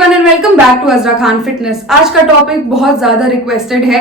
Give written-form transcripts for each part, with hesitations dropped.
Everyone and welcome back to Azra Khan fitness. आज का topic बहुत ज्यादा रिक्वेस्टेड है।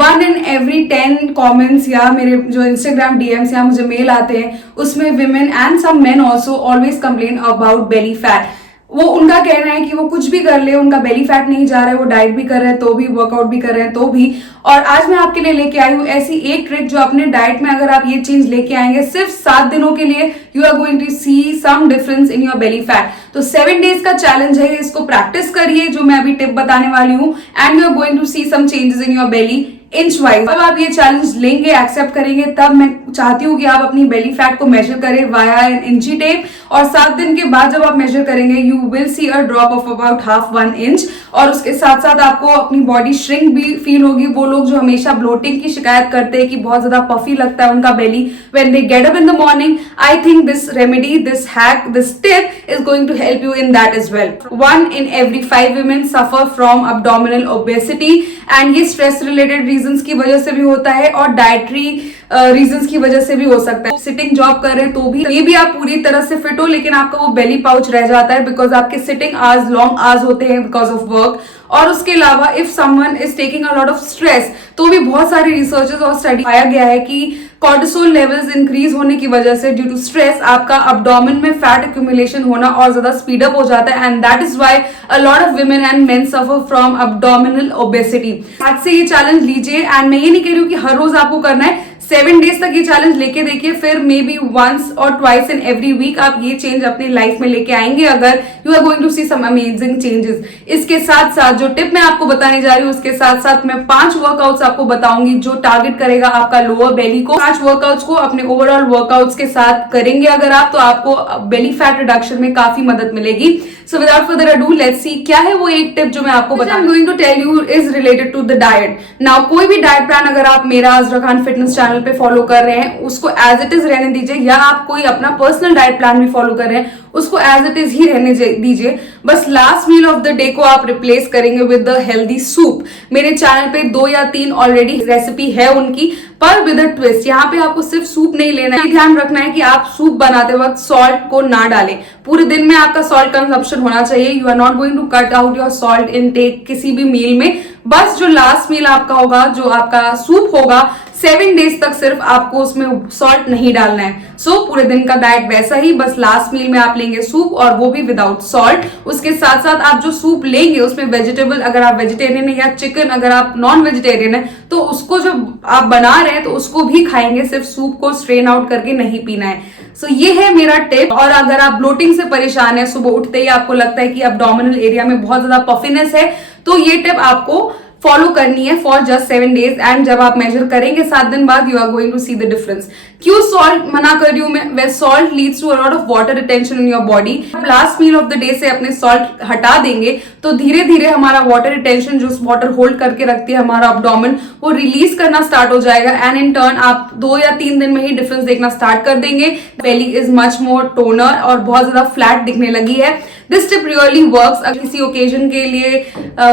1 in every 10 कमेंट्स या मेरे जो इंस्टाग्राम डीएम्स या मुझे मेल आते हैं उसमें women and some men also always complain about belly fat. वो उनका कहना है कि वो कुछ भी कर ले उनका बेली फैट नहीं जा रहा है, वो डाइट भी कर रहे हैं तो भी, वर्कआउट भी कर रहे हैं तो भी। और आज मैं आपके लिए लेके आई हूँ ऐसी एक ट्रिक जो अपने डाइट में अगर आप ये चेंज लेके आएंगे सिर्फ 7 दिनों के लिए, you are going to see some difference in your belly fat. तो 7 डेज का चैलेंज है, इसको प्रैक्टिस करिए जो मैं अभी टिप बताने वाली हूँ and you are going to see some changes in your belly inch wise. जब आप ये चैलेंज लेंगे, एक्सेप्ट करेंगे, तब मैं चाहती हूँ कि आप अपनी बेली फैट को मेजर करें वाया एन इंची टेप। और 7 दिन के बाद जब आप मेजर करेंगे you will see a drop of about half 1 inch. और उसके साथ साथ आपको अपनी बॉडी श्रिंक भी फील होगी। वो लोग जो हमेशा ब्लोटिंग की शिकायत करते हैं कि बहुत ज्यादा पफी लगता है उनका belly when they get up in the morning, I think this remedy, this hack, this tip is going to help you in that as well. 1 in every 5 women suffer from abdominal obesity and ये stress related reasons की वजह से भी होता है और dietary reasons की वजह से भी हो सकता है। सिटिंग जॉब कर रहे हैं तो भी ये भी आप पूरी तरह से फिट हो लेकिन आपका वो बेली पाउच रह जाता है बिकॉज आपके सिटिंग आवर्स लॉन्ग आवर्स होते हैं बिकॉज ऑफ वर्क। और उसके अलावा if someone is taking a lot of stress तो भी बहुत सारे रिसर्चेस और स्टडी पाया गया है कि कॉर्टिसोल लेवल्स इंक्रीज होने की वजह से ड्यू टू स्ट्रेस आपका अब्डोमेन में फैट एक्यूमुलेशन होना और ज्यादा स्पीड अप हो जाता है and that is why a lot of women and main suffer from abdominal obesity. आज से ये चैलेंज लीजिए एंड मैं ये नहीं कह रही हूँ कि हर रोज आपको करना है, 7 डेज तक ये चैलेंज लेके देखिए, फिर मे बी वंस और ट्वाइस इन एवरी वीक आप ये चेंज अपनी लाइफ में लेके आएंगे अगर you are going to see some amazing changes. इसके साथ साथ जो टिप मैं आपको बताने जा रही हूँ उसके साथ साथ मैं 5 वर्कआउट्स आपको बताऊंगी जो टारगेट करेगा आपका लोअर बेली को। 5 वर्कआउट्स को अपने ओवरऑल वर्कआउट्स के साथ करेंगे अगर आप तो आपको बेली फैट रिडक्शन में काफी मदद मिलेगी। So without further ado let's see क्या है वो एक टिप जो मैं आपको बता going to tell you is related to the diet. Now कोई भी डाइट प्लान अगर आप मेरा अजरा खान फिटनेस चैनल पे फॉलो कर रहे हैं उसको एज इट इज रहने दीजिए, या आप कोई अपना पर्सनल डाइट प्लान भी फॉलो कर रहे हैं उसको एज इट इज ही रहने दीजिए। बस last meal of the day को आप रिप्लेस करेंगे विद द हेल्दी सूप। मेरे चैनल पे 2 या 3 ऑलरेडी रेसिपी है उनकी, पर विद अ ट्विस्ट। यहाँ पे आपको सिर्फ सूप नहीं लेना है, ध्यान रखना है कि आप सूप बनाते वक्त सॉल्ट को ना डालें। पूरे दिन में आपका सॉल्ट कंजप्शन होना चाहिए। You are not going to cut out your salt intake किसी भी मील में। बस जो लास्ट मील आपका होगा, जो आपका सूप होगा, 7 डेज तक सिर्फ आपको उसमें सॉल्ट नहीं डालना है। सो पूरे दिन का डाइट वैसा ही, बस लास्ट मील में आप लेंगे सूप और वो भी विदाउट सॉल्ट। उसके साथ साथ आप जो सूप लेंगे उसमें वेजिटेबल, अगर आप वेजिटेरियन है, या चिकन अगर आप नॉन वेजिटेरियन है तो उसको जो आप बना रहे हैं तो उसको भी खाएंगे, सिर्फ सूप को स्ट्रेन आउट करके नहीं पीना है। सो ये है मेरा टिप। और अगर आप ब्लोटिंग से परेशान है, सुबह उठते ही आपको लगता है कि अब्डोमिनल एरिया में बहुत ज्यादा पफिनेस है, तो ये टिप आपको फॉलो करनी है फॉर जस्ट 7 डेज एंड जब आप मेजर करेंगे 7 दिन बाद you are going to see the difference. क्यों सॉल्ट मना कर रही हूं मैं? Well salt leads to a lot of water retention in your body. Last meal of the day से अपने सॉल्ट हटा देंगे तो धीरे धीरे हमारा वाटर रिटेंशन, जो वाटर होल्ड करके रखती है हमारा अब्डोमेन, वो रिलीज करना स्टार्ट हो जाएगा एंड इन टर्न आप 2 या 3 दिन में ही डिफरेंस देखना स्टार्ट कर देंगे। Belly is much more toner और बहुत ज्यादा फ्लैट दिखने लगी है। This tip really works. अगर किसी ओकेजन के लिए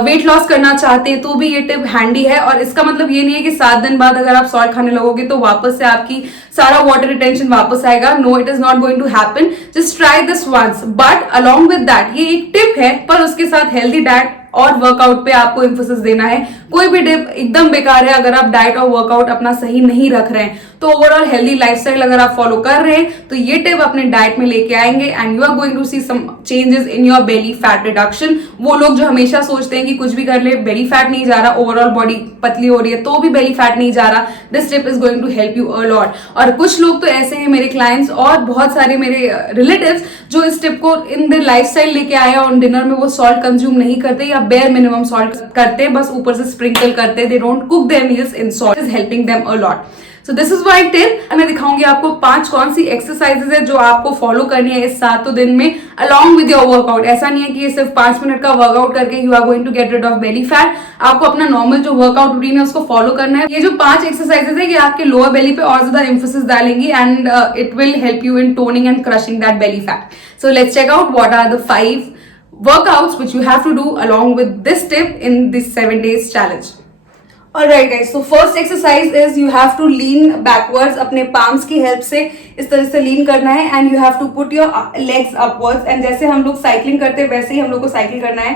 वेट लॉस करना चाहते हैं तो भी ये टिप हैंडी है। और इसका मतलब ये नहीं है कि 7 दिन बाद अगर आप सॉल्ट खाने लगोगे तो वापस से आपकी सारा वाटर रिटेंशन वापस आएगा। No, it is not going to happen. Just try this once, but along with that ये एक टिप है, पर उसके साथ हेल्दी डाइट और वर्कआउट पे आपको एम्फोसिस देना है। कोई भी टिप एकदम बेकार है अगर आप डाइट और वर्कआउट अपना सही नहीं रख रहे हैं। तो ओवरऑल हेल्दी लाइफस्टाइल अगर आप फॉलो कर रहे हैं तो ये टिप अपने डाइट में लेके आएंगे and you are going to see some changes in your belly fat reduction. वो लोग जो हमेशा सोचते हैं कि कुछ भी कर ले बेली फैट नहीं जा रहा, ओवरऑल बॉडी पतली हो रही है तो भी बेली फैट नहीं जा रहा, this tip is going to help you a lot. और कुछ लोग तो ऐसे हैं मेरे क्लाइंट्स और बहुत सारे मेरे रिलेटिव्स जो इस टिप को इन देयर लाइफस्टाइल लेके आए और डिनर में वो सॉल्ट कंज्यूम नहीं करते या बेयर मिनिमम सॉल्ट करते, बस ऊपर से स्प्रिंकल करते, they don't cook their meals in salt, is helping them a lot. So this is why tip. मैं दिखाऊंगी आपको 5 कौन सी एक्सरसाइजेज है जो आपको फॉलो करनी है इस 7 दिन में अलॉन्ग विद योर वर्कआउट। ऐसा नहीं है कि ये सिर्फ 5 मिनट का वर्कआउट करके you are going to get rid of belly fat. आपको अपना नॉर्मल जो वर्कआउट रूटीन है उसको फॉलो करना है। ये जो 5 एक्सरसाइजेज है ये आपके लोअर बेली पे और ज्यादा एम्फोसिस डालेंगी and it will help you in toning and crushing that belly fat. So let's check out what are the 5 workouts which you have to do along with this tip in this 7 days challenge. Alright guys, so first exercise is you have to lean backwards. अपने palms की help से इस तरह से lean करना है and you have to put your legs upwards and जैसे हम लोग cycling करते हैं वैसे ही हम लोग को cycle करना है।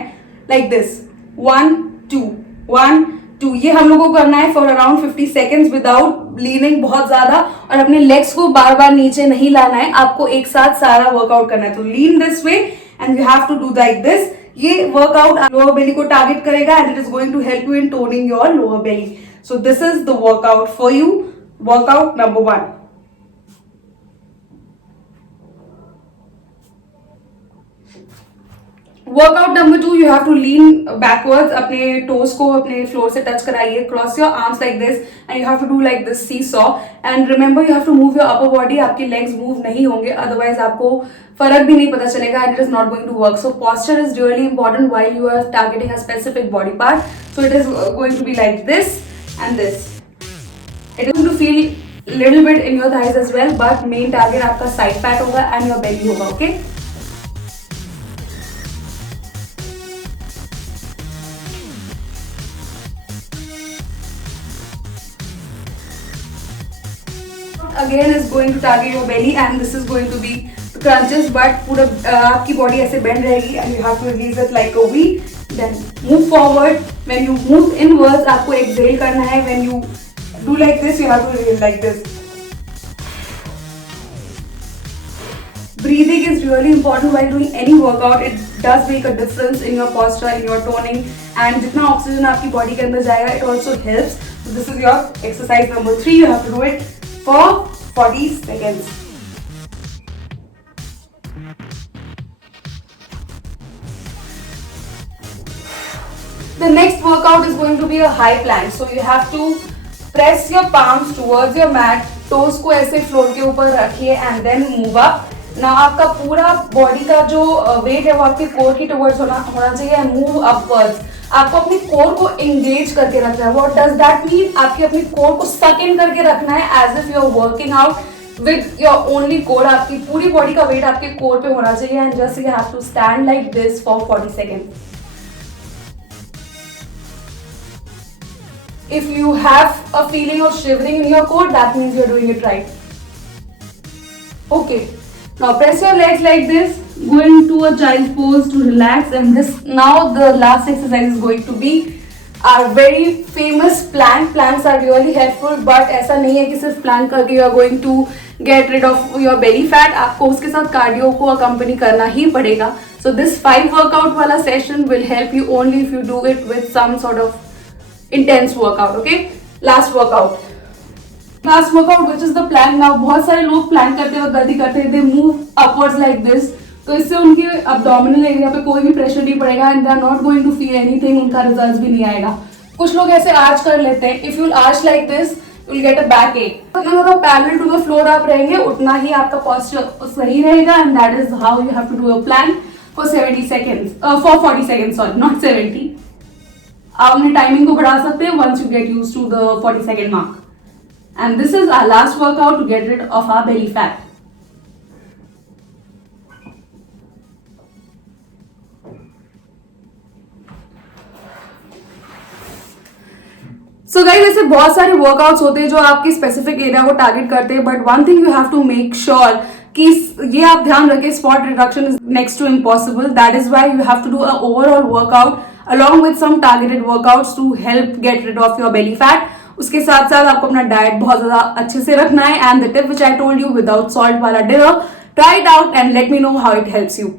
Like this 1 2 1 2। ये हम लोग को करना है for around 50 seconds without leaning बहुत ज्यादा, और अपने लेग्स को बार बार नीचे नहीं लाना है, आपको एक साथ सारा वर्कआउट करना है। तो lean this way and you have to do like this. ये वर्कआउट लोअर बेली को टारगेट करेगा and it is going to help you in toning your lower belly. So this is the workout for you. Workout number 1। Workout number 2, you have to lean backwards, अपने toes को अपने floor से touch कराइए, cross your arms like this and you have to do like this seesaw. And remember you have to move your upper body, आपके legs move नहीं होंगे, otherwise आपको फर्क भी नहीं पता चलेगा and it is not going to work. So posture is really important while you are targeting a specific body part. So it is going to be like this and this. It is going to feel little bit in your thighs as well, but main target आपका side fat होगा and your belly होगा, okay? Again is going to target your belly and this is going to be crunches, but पूरा आपकी body ऐसे bend रहेगी and you have to release it like a V. Then move forward. When you move inwards, आपको exhale करना है. When you do like this, you have to release like this. Breathing is really important while doing any workout. It does make a difference in your posture, in your toning, and जितना oxygen आपकी body के अंदर जाएगा, it also helps. So this is your exercise number 3. You have to do it for 40 seconds. The next workout is going to be a high plank. So you have to press your palms towards your mat, toes को ऐसे floor के ऊपर रखिए and then move up. Now आपका पूरा body का जो wait है वो आपके कोर की टुवर्ड्स होना चाहिए and move upwards. आपको अपनी कोर को एंगेज करके रखना है. What does that mean? आपकी अपनी कोर को सक इन करके रखना है as if you are working out with your only core. आपकी पूरी बॉडी का वेट आपके कोर पे होना चाहिए and just you have to stand like this for 40 seconds. If you have a feeling of shivering in your core, that means you're doing it right. Okay. Now press your legs like this. Go into a child's pose to relax. And this now the last exercise is going to be our very famous plank. Planks are really helpful, but ऐसा नहीं है कि सिर्फ plank करके you are going to get rid of your belly fat. आपको उसके साथ cardio को accompany करना ही पड़ेगा. So this 5 workout वाला session will help you only if you do it with some sort of intense workout. Okay, last workout which is the plank. Now बहुत सारे लोग plank करते वक्त गलती करते हैं, they move upwards like this. तो इससे उनके abdominal area पे कोई भी pressure नहीं पड़ेगा and they are not going to feel anything. उनका results भी नहीं आएगा. कुछ लोग ऐसे arch कर लेते हैं. If you arch like this, you will get a backache. जितना ज़्यादा parallel to the floor आप रहेंगे, उतना ही आपका posture सही रहेगा and that is how you have to do a plank for 70 seconds. For 40 seconds, sorry, not 70. आप अपने टाइमिंग को बढ़ा सकते हैं once you get used to the 40 second mark. And this is our last workout to get rid of our belly fat. So guys, ऐसे बहुत सारे workouts होते हैं जो आपकी स्पेसिफिक एरिया को टारगेट करते हैं, but one thing you have to make sure कि ये आप ध्यान रखें, spot reduction is next to impossible. That is why you have to do a overall workout along with some targeted workouts to help get rid of your belly fat. उसके साथ साथ आपको अपना डाइट बहुत ज्यादा अच्छे से रखना है. And the tip which I told you, without salt वाला dinner, try it out and let me know how it helps you.